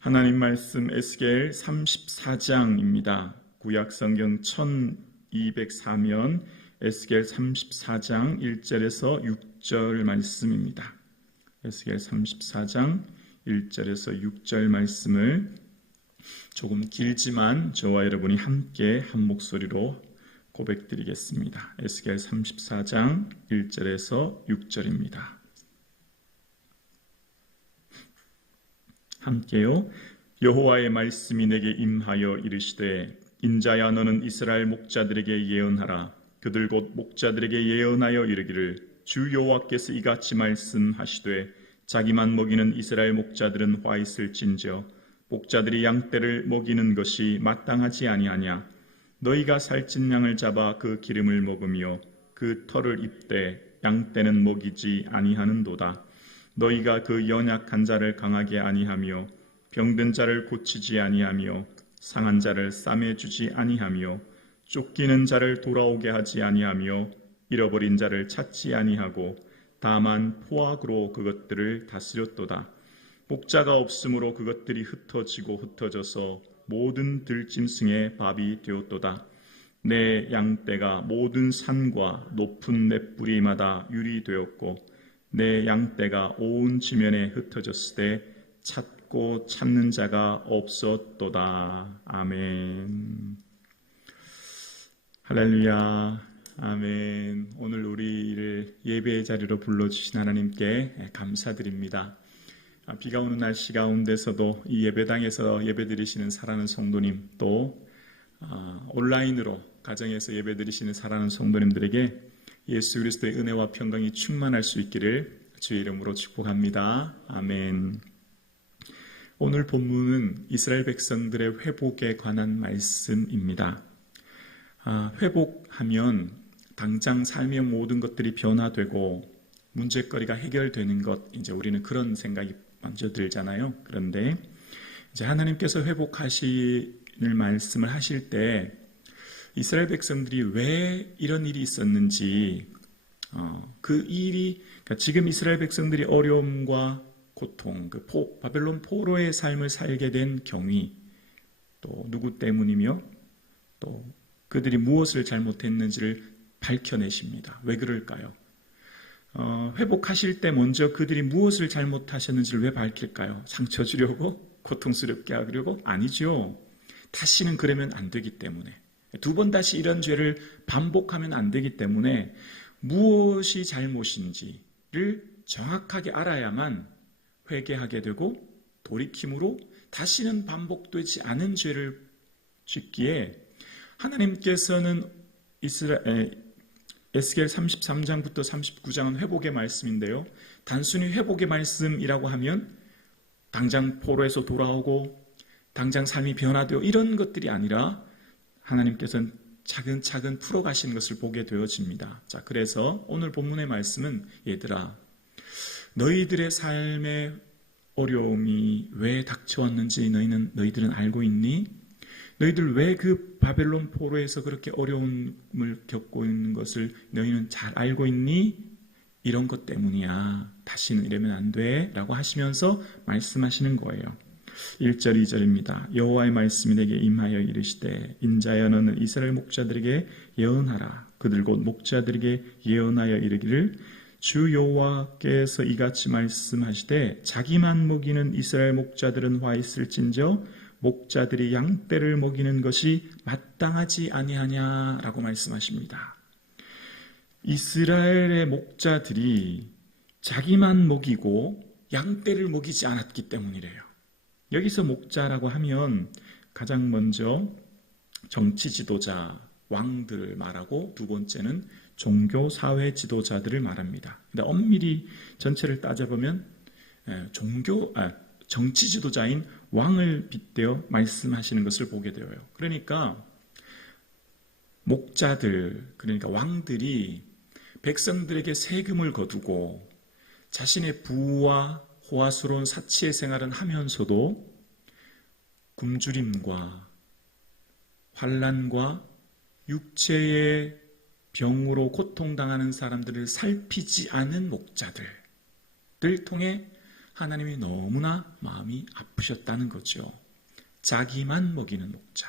하나님 말씀 에스겔 34장입니다. 구약성경 1204면 에스겔 34장 1절에서 6절 말씀입니다. 에스겔 34장 1절에서 6절 말씀을 조금 길지만 저와 여러분이 함께 한 목소리로 고백드리겠습니다. 에스겔 34장 1절에서 6절입니다. 함께요. 여호와의 말씀이 내게 임하여 이르시되 인자야 너는 이스라엘 목자들에게 예언하라. 그들 곧 목자들에게 예언하여 이르기를 주 여호와께서 이같이 말씀하시되 자기만 먹이는 이스라엘 목자들은 화 있을진저 목자들이 양떼를 먹이는 것이 마땅하지 아니하냐. 너희가 살찐 양을 잡아 그 기름을 먹으며 그 털을 입되 양떼는 먹이지 아니하는도다. 너희가 그 연약한 자를 강하게 아니하며 병든 자를 고치지 아니하며 상한 자를 싸매주지 아니하며 쫓기는 자를 돌아오게 하지 아니하며 잃어버린 자를 찾지 아니하고 다만 포악으로 그것들을 다스렸도다. 목자가 없으므로 그것들이 흩어져서 모든 들짐승의 밥이 되었도다. 내 양떼가 모든 산과 높은 맷뿌리마다 유리 되었고 내 양떼가 온 지면에 흩어졌을 때 찾고 찾는 자가 없었도다. 아멘. 할렐루야. 아멘. 오늘 우리를 예배의 자리로 불러주신 하나님께 감사드립니다. 비가 오는 날씨 가운데서도 이 예배당에서 예배드리시는 사랑하는 성도님, 또 온라인으로 가정에서 예배드리시는 사랑하는 성도님들에게 예수 그리스도의 은혜와 평강이 충만할 수 있기를 주의 이름으로 축복합니다. 아멘. 오늘 본문은 이스라엘 백성들의 회복에 관한 말씀입니다. 회복하면 당장 삶의 모든 것들이 변화되고 문제거리가 해결되는 것, 이제 우리는 그런 생각이 먼저 들잖아요. 그런데 이제 하나님께서 회복하실 말씀을 하실 때 이스라엘 백성들이 왜 이런 일이 있었는지, 그 일이, 그러니까 지금 이스라엘 백성들이 어려움과 고통, 바벨론 포로의 삶을 살게 된 경위, 또 누구 때문이며 또 그들이 무엇을 잘못했는지를 밝혀내십니다. 왜 그럴까요? 회복하실 때 먼저 그들이 무엇을 잘못하셨는지를 왜 밝힐까요? 상처 주려고? 고통스럽게 하려고? 아니죠. 다시는 그러면 안 되기 때문에. 두 번 다시 이런 죄를 반복하면 안 되기 때문에 무엇이 잘못인지를 정확하게 알아야만 회개하게 되고 돌이킴으로 다시는 반복되지 않은 죄를 짓기에 하나님께서는 에스겔 33장부터 39장은 회복의 말씀인데요. 단순히 회복의 말씀이라고 하면 당장 포로에서 돌아오고 당장 삶이 변화되어 이런 것들이 아니라 하나님께서는 차근차근 풀어가시는 것을 보게 되어집니다. 자, 그래서 오늘 본문의 말씀은 얘들아, 너희들의 삶의 어려움이 왜 닥쳐왔는지 너희들은 알고 있니? 너희들 왜 그 바벨론 포로에서 그렇게 어려움을 겪고 있는 것을 너희는 잘 알고 있니? 이런 것 때문이야. 다시는 이러면 안 돼. 라고 하시면서 말씀하시는 거예요. 1절 2절입니다. 여호와의 말씀이 내게 임하여 이르시되 인자야 너는 이스라엘 목자들에게 예언하라. 그들 곧 목자들에게 예언하여 이르기를 주 여호와께서 이같이 말씀하시되 자기만 먹이는 이스라엘 목자들은 화 있을진저 목자들이 양떼를 먹이는 것이 마땅하지 아니하냐라고 말씀하십니다. 이스라엘의 목자들이 자기만 먹이고 양떼를 먹이지 않았기 때문이래요. 여기서 목자라고 하면 가장 먼저 정치 지도자, 왕들을 말하고 두 번째는 종교, 사회 지도자들을 말합니다. 근데 엄밀히 전체를 따져보면 정치 지도자인 왕을 빗대어 말씀하시는 것을 보게 되어요. 그러니까 목자들, 그러니까 왕들이 백성들에게 세금을 거두고 자신의 부와 호화스러운 사치의 생활은 하면서도 굶주림과 환난과 육체의 병으로 고통당하는 사람들을 살피지 않은 목자들을 통해 하나님이 너무나 마음이 아프셨다는 거죠. 자기만 먹이는 목자,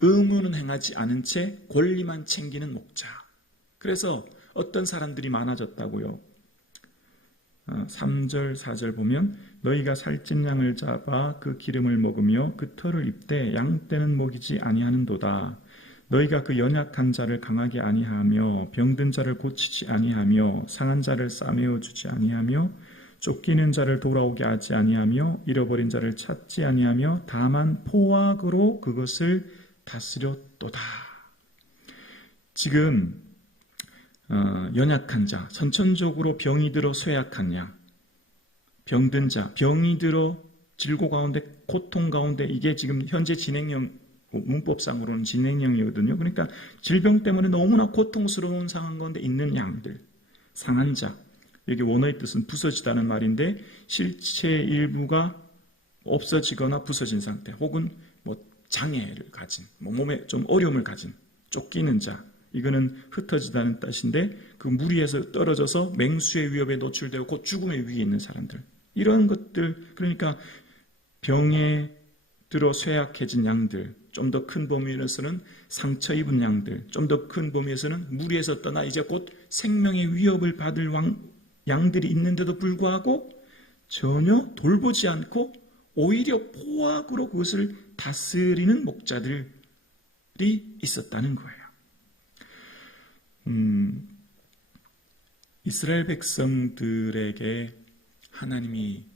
의무는 행하지 않은 채 권리만 챙기는 목자. 그래서 어떤 사람들이 많아졌다고요. 3절 4절 보면 너희가 살찐 양을 잡아 그 기름을 먹으며 그 털을 입되 양 떼는 먹이지 아니하는도다. 너희가 그 연약한 자를 강하게 아니하며 병든 자를 고치지 아니하며 상한 자를 싸매어 주지 아니하며 쫓기는 자를 돌아오게 하지 아니하며 잃어버린 자를 찾지 아니하며 다만 포악으로 그것을 다스렸도다. 지금 연약한 자, 선천적으로 병이 들어 쇠약한 양, 병든 자, 병이 들어 질고 가운데 고통 가운데, 이게 지금 현재 진행형, 문법상으로는 진행형이거든요. 그러니까 질병 때문에 너무나 고통스러운 상황 가운데 있는 양들, 상한 자, 여기 원어의 뜻은 부서지다는 말인데 실체 일부가 없어지거나 부서진 상태, 혹은 장애를 가진, 몸에 좀 어려움을 가진, 쫓기는 자, 이거는 흩어지다는 뜻인데 그 무리에서 떨어져서 맹수의 위협에 노출되고 곧 죽음의 위에 있는 사람들, 이런 것들, 그러니까 병에 들어 쇠약해진 양들, 좀 더 큰 범위에서는 상처 입은 양들, 좀 더 큰 범위에서는 무리에서 떠나 이제 곧 생명의 위협을 받을 양들이 있는데도 불구하고 전혀 돌보지 않고 오히려 포악으로 그것을 다스리는 목자들이 있었다는 거예요. 이스라엘 백성들에게 하나님이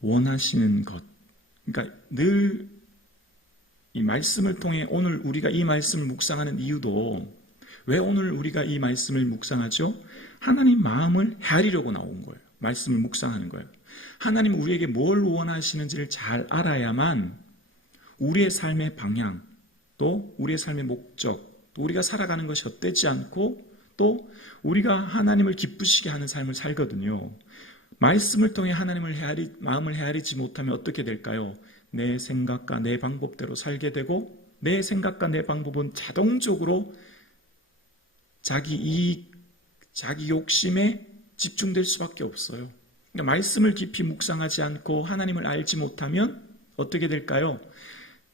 원하시는 것, 그러니까 늘 이 말씀을 통해 오늘 우리가 이 말씀을 묵상하는 이유도, 왜 오늘 우리가 이 말씀을 묵상하죠? 하나님 마음을 헤아리려고 나온 거예요. 말씀을 묵상하는 거예요. 하나님 우리에게 뭘 원하시는지를 잘 알아야만 우리의 삶의 방향, 또 우리의 삶의 목적, 또 우리가 살아가는 것이 헛되지 않고 또 우리가 하나님을 기쁘시게 하는 삶을 살거든요. 말씀을 통해 하나님을 마음을 헤아리지 못하면 어떻게 될까요? 내 생각과 내 방법대로 살게 되고, 내 생각과 내 방법은 자동적으로 자기 이익, 자기 욕심에 집중될 수밖에 없어요. 그러니까 말씀을 깊이 묵상하지 않고 하나님을 알지 못하면 어떻게 될까요?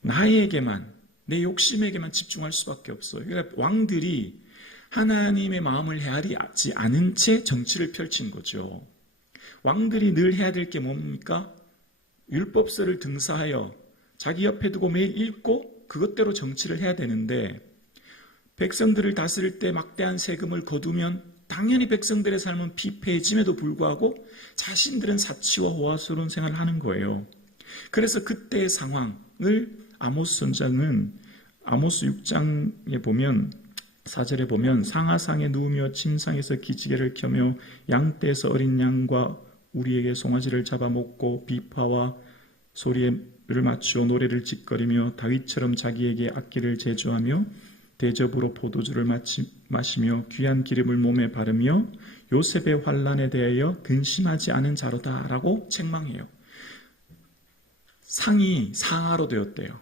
나에게만, 내 욕심에게만 집중할 수밖에 없어요. 그러니까 왕들이 하나님의 마음을 헤아리지 않은 채 정치를 펼친 거죠. 왕들이 늘 해야 될 게 뭡니까? 율법서를 등사하여 자기 옆에 두고 매일 읽고 그것대로 정치를 해야 되는데, 백성들을 다스릴 때 막대한 세금을 거두면 당연히 백성들의 삶은 피폐해짐에도 불구하고 자신들은 사치와 호화스러운 생활을 하는 거예요. 그래서 그때의 상황을 아모스 선장은 아모스 6장에 보면 4절에 보면 상하상에 누우며 침상에서 기지개를 켜며 양떼에서 어린 양과 우리에게 송아지를 잡아먹고 비파와 소리를 맞추어 노래를 짓거리며 다윗처럼 자기에게 악기를 제조하며 대접으로 포도주를 마시며 귀한 기름을 몸에 바르며 요셉의 환난에 대하여 근심하지 않은 자로다라고 책망해요. 상이 상하로 되었대요.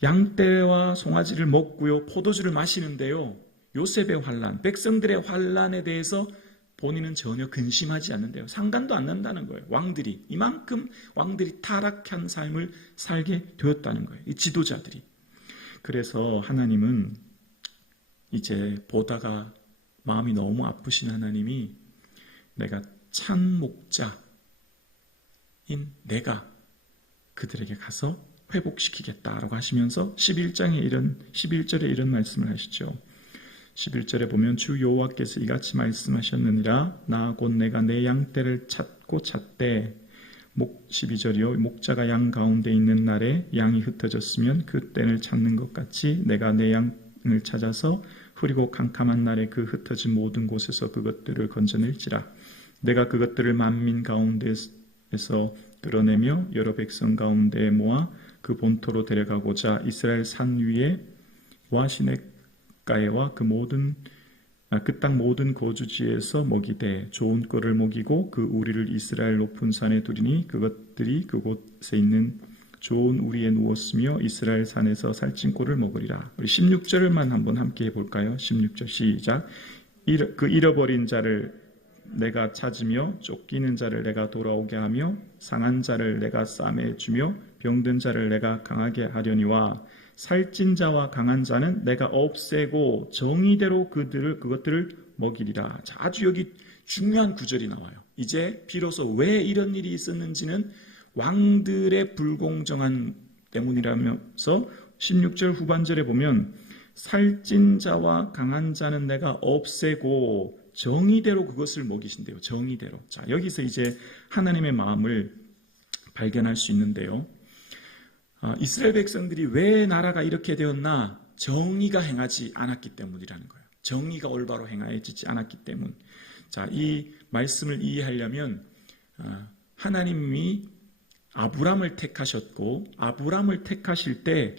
양떼와 송아지를 먹고요, 포도주를 마시는데요, 요셉의 환난, 백성들의 환난에 대해서 본인은 전혀 근심하지 않는데요. 상관도 안 난다는 거예요. 왕들이, 이만큼 왕들이 타락한 삶을 살게 되었다는 거예요. 이 지도자들이. 그래서 하나님은 이제 보다가 마음이 너무 아프신 하나님이 내가 참 목자인 내가 그들에게 가서 회복시키겠다라고 하시면서 11절에 이런 말씀을 하시죠. 11절에 보면 주 여호와께서 이같이 말씀하셨느니라 나 곧 내가 내 양떼를 찾고 찾되 12절이요 목자가 양 가운데 있는 날에 양이 흩어졌으면 그 떼를 찾는 것 같이 내가 내 양을 찾아서 흐리고 캄캄한 날에 그 흩어진 모든 곳에서 그것들을 건져낼지라. 내가 그것들을 만민 가운데에서 끌어내며 여러 백성 가운데 모아 그 본토로 데려가고자 이스라엘 산 위에 와 시냇가에와 그 땅 모든 거주지에서 먹이되 좋은 꼴을 먹이고 그 우리를 이스라엘 높은 산에 두리니 그것들이 그곳에 있는 좋은 우리에 누웠으며 이스라엘 산에서 살찐 꼴을 먹으리라. 우리 16절만 한번 함께 해볼까요? 16절 시작. 그 잃어버린 자를 내가 찾으며 쫓기는 자를 내가 돌아오게 하며 상한 자를 내가 싸매 주며 병든 자를 내가 강하게 하려니와 살찐 자와 강한 자는 내가 없애고 정의대로 그것들을 먹이리라. 자, 아주 여기 중요한 구절이 나와요. 이제 비로소 왜 이런 일이 있었는지는 왕들의 불공정한 때문이라면서 16절 후반절에 보면 살찐 자와 강한 자는 내가 없애고 정의대로 그것을 먹이신대요. 정의대로. 자, 여기서 이제 하나님의 마음을 발견할 수 있는데요. 이스라엘 백성들이 왜 나라가 이렇게 되었나? 정의가 행하지 않았기 때문이라는 거예요. 정의가 올바로 행하여지지 않았기 때문. 자, 이 말씀을 이해하려면 하나님이 아브람을 택하셨고 아브람을 택하실 때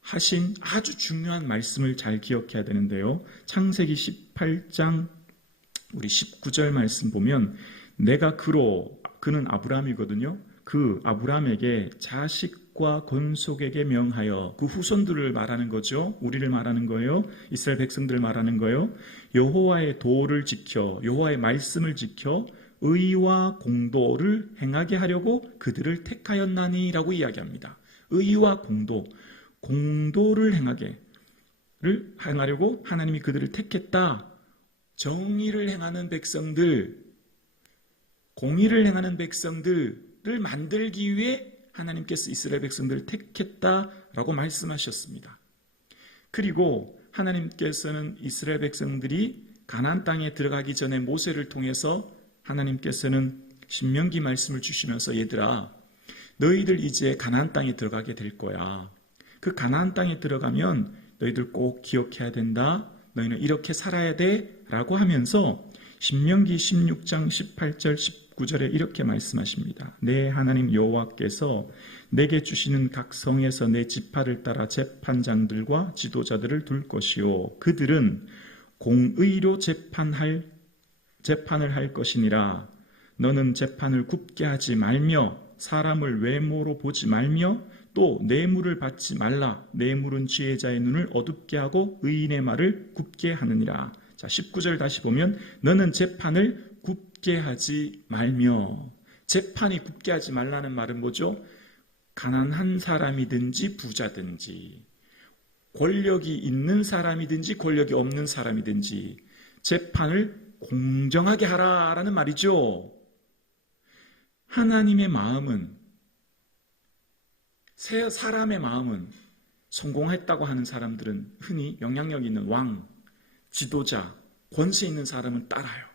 하신 아주 중요한 말씀을 잘 기억해야 되는데요. 창세기 18장 우리 19절 말씀 보면 내가 그는 아브람이거든요. 그 아브람에게 자식과 건속에게 명하여 그 후손들을 말하는 거죠. 우리를 말하는 거예요. 이스라엘 백성들을 말하는 거예요. 여호와의 도를 지켜 여호와의 말씀을 지켜 의와 공도를 행하게 하려고 그들을 택하였나니라고 이야기합니다. 의와 공도를 행하려고 하나님이 그들을 택했다. 정의를 행하는 백성들, 공의를 행하는 백성들을 만들기 위해 하나님께서 이스라엘 백성들을 택했다라고 말씀하셨습니다. 그리고 하나님께서는 이스라엘 백성들이 가나안 땅에 들어가기 전에 모세를 통해서 하나님께서는 신명기 말씀을 주시면서 얘들아 너희들 이제 가나안 땅에 들어가게 될 거야. 그 가나안 땅에 들어가면 너희들 꼭 기억해야 된다. 너희는 이렇게 살아야 돼 라고 하면서 신명기 16장 18절 19절에 이렇게 말씀하십니다. 내 하나님 여호와께서 내게 주시는 각 성에서 내 지파를 따라 재판장들과 지도자들을 둘 것이요 그들은 공의로 재판을 할 것이니라. 너는 재판을 굽게 하지 말며 사람을 외모로 보지 말며 또 뇌물을 받지 말라. 뇌물은 지혜자의 눈을 어둡게 하고 의인의 말을 굽게 하느니라. 자, 19절 다시 보면 너는 재판을 굽게 하지 말며. 재판이 굽게 하지 말라는 말은 뭐죠? 가난한 사람이든지 부자든지 권력이 있는 사람이든지 권력이 없는 사람이든지 재판을 공정하게 하라라는 말이죠. 하나님의 마음은, 사람의 마음은 성공했다고 하는 사람들은 흔히 영향력 있는 왕, 지도자, 권세 있는 사람을 따라요.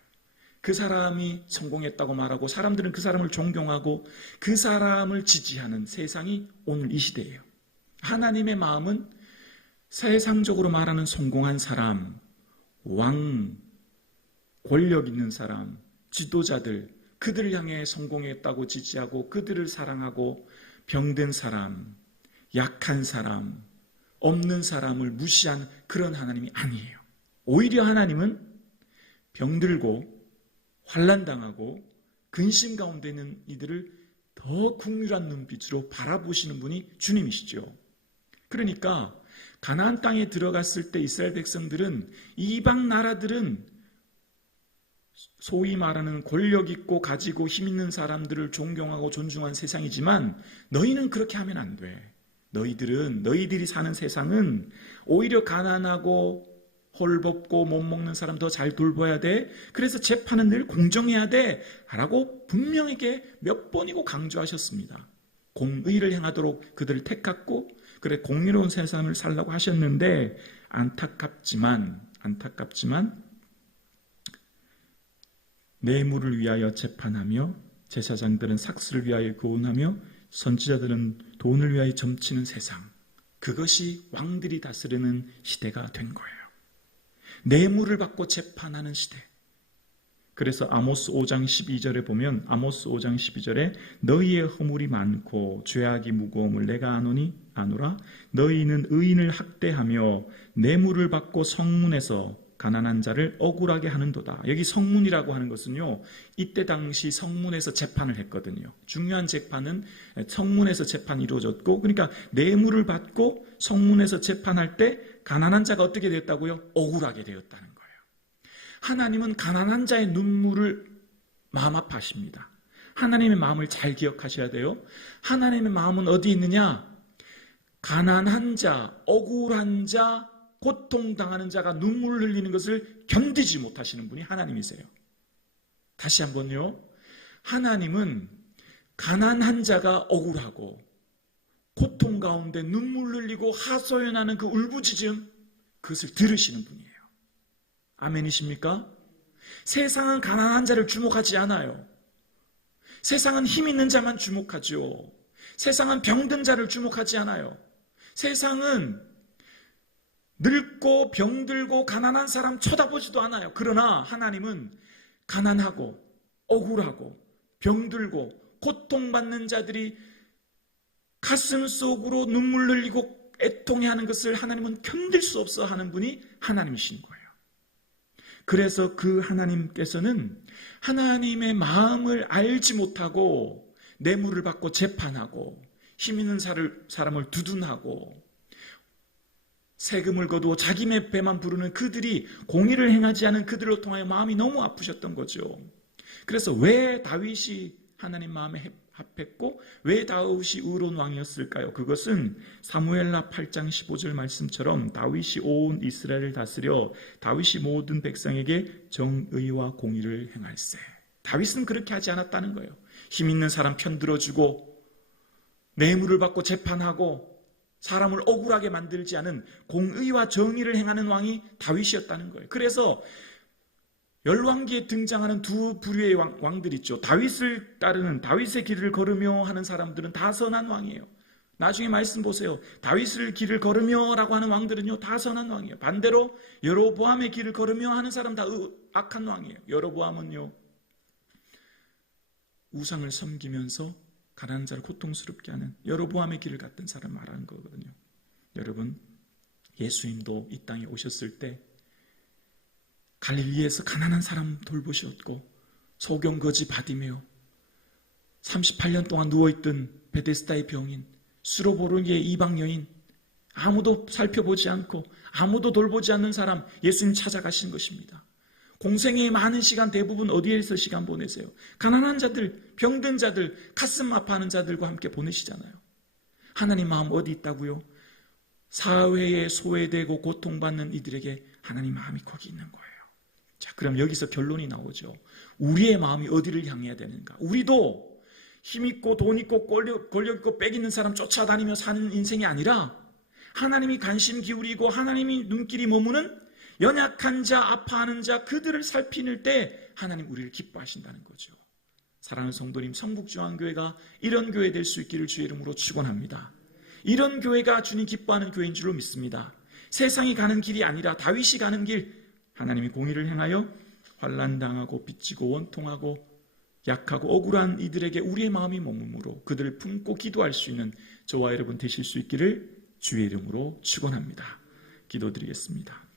그 사람이 성공했다고 말하고 사람들은 그 사람을 존경하고 그 사람을 지지하는 세상이 오늘 이 시대예요. 하나님의 마음은 세상적으로 말하는 성공한 사람, 왕, 권력 있는 사람, 지도자들, 그들을 향해 성공했다고 지지하고 그들을 사랑하고 병든 사람, 약한 사람, 없는 사람을 무시한 그런 하나님이 아니에요. 오히려 하나님은 병들고 환난당하고 근심 가운데 있는 이들을 더 긍휼한 눈빛으로 바라보시는 분이 주님이시죠. 그러니까 가나안 땅에 들어갔을 때 이스라엘 백성들은 이방 나라들은 소위 말하는 권력 있고 가지고 힘 있는 사람들을 존경하고 존중한 세상이지만 너희는 그렇게 하면 안 돼. 너희들이 사는 세상은 오히려 가난하고 헐벗고 못 먹는 사람 더 잘 돌봐야 돼. 그래서 재판은 늘 공정해야 돼. 라고 분명하게 몇 번이고 강조하셨습니다. 공의를 행하도록 그들을 택했고 그래 공의로운 세상을 살라고 하셨는데 안타깝지만 뇌물을 위하여 재판하며 제사장들은 삭스를 위하여 교훈하며 선지자들은 돈을 위하여 점치는 세상, 그것이 왕들이 다스리는 시대가 된 거예요. 뇌물을 받고 재판하는 시대. 그래서 아모스 5장 12절에 보면 아모스 5장 12절에 너희의 허물이 많고 죄악이 무거움을 내가 아노라. 너희는 의인을 학대하며 뇌물을 받고 성문에서 가난한 자를 억울하게 하는도다. 여기 성문이라고 하는 것은요, 이때 당시 성문에서 재판을 했거든요. 중요한 재판은 성문에서 재판이 이루어졌고, 그러니까 뇌물을 받고 성문에서 재판할 때 가난한 자가 어떻게 됐다고요? 억울하게 되었다는 거예요. 하나님은 가난한 자의 눈물을 마음 아파하십니다. 하나님의 마음을 잘 기억하셔야 돼요. 하나님의 마음은 어디 있느냐? 가난한 자, 억울한 자, 고통당하는 자가 눈물을 흘리는 것을 견디지 못하시는 분이 하나님이세요. 다시 한번요. 하나님은 가난한 자가 억울하고 고통 가운데 눈물 흘리고 하소연하는 그 울부짖음, 그것을 들으시는 분이에요. 아멘이십니까? 세상은 가난한 자를 주목하지 않아요. 세상은 힘 있는 자만 주목하죠. 세상은 병든 자를 주목하지 않아요. 세상은 늙고 병들고 가난한 사람 쳐다보지도 않아요. 그러나 하나님은 가난하고 억울하고 병들고 고통받는 자들이 가슴 속으로 눈물 흘리고 애통해하는 것을 하나님은 견딜 수 없어 하는 분이 하나님이신 거예요. 그래서 그 하나님께서는 하나님의 마음을 알지 못하고 뇌물을 받고 재판하고 힘 있는 사람을 두둔하고 세금을 거두어 자기 배만 부르는 그들이 공의를 행하지 않은 그들로 통하여 마음이 너무 아프셨던 거죠. 그래서 왜 다윗이 하나님 마음에 합했고 왜 다윗이 의로운 왕이었을까요? 그것은 사무엘하 8장 15절 말씀처럼 다윗이 온 이스라엘을 다스려 다윗이 모든 백성에게 정의와 공의를 행할세. 다윗은 그렇게 하지 않았다는 거예요. 힘 있는 사람 편들어주고 뇌물을 받고 재판하고 사람을 억울하게 만들지 않은 공의와 정의를 행하는 왕이 다윗이었다는 거예요. 그래서 열왕기에 등장하는 두 부류의 왕들 있죠. 다윗을 따르는 다윗의 길을 걸으며 하는 사람들은 다 선한 왕이에요. 나중에 말씀 보세요. 다윗을 길을 걸으며 라고 하는 왕들은요 다 선한 왕이에요. 반대로 여로보암의 길을 걸으며 하는 사람 다 악한 왕이에요. 여로보암은요 우상을 섬기면서 가난한 자를 고통스럽게 하는 여로보암의 길을 갔던 사람을 말하는 거거든요. 여러분, 예수님도 이 땅에 오셨을 때 갈릴리에서 가난한 사람 돌보셨고 소경거지 바디메오 38년 동안 누워있던 베데스다의 병인 수로보르기의 이방 여인 아무도 살펴보지 않고 아무도 돌보지 않는 사람 예수님 찾아가신 것입니다. 공생의 많은 시간 대부분 어디에서 시간 보내세요? 가난한 자들, 병든 자들, 가슴 아파하는 자들과 함께 보내시잖아요. 하나님 마음 어디 있다고요? 사회에 소외되고 고통받는 이들에게 하나님 마음이 거기 있는 거예요. 자, 그럼 여기서 결론이 나오죠. 우리의 마음이 어디를 향해야 되는가? 우리도 힘있고 돈있고 권력있고 빽있는 사람 쫓아다니며 사는 인생이 아니라 하나님이 관심 기울이고 하나님이 눈길이 머무는 연약한 자, 아파하는 자, 그들을 살피는 때 하나님 우리를 기뻐하신다는 거죠. 사랑하는 성도님, 성북중앙교회가 이런 교회 될 수 있기를 주의 이름으로 축원합니다. 이런 교회가 주님 기뻐하는 교회인 줄로 믿습니다. 세상이 가는 길이 아니라 다윗이 가는 길, 하나님이 공의를 행하여 환난당하고 빚지고 원통하고 약하고 억울한 이들에게 우리의 마음이 머무므로 그들을 품고 기도할 수 있는 저와 여러분 되실 수 있기를 주의 이름으로 축원합니다. 기도드리겠습니다.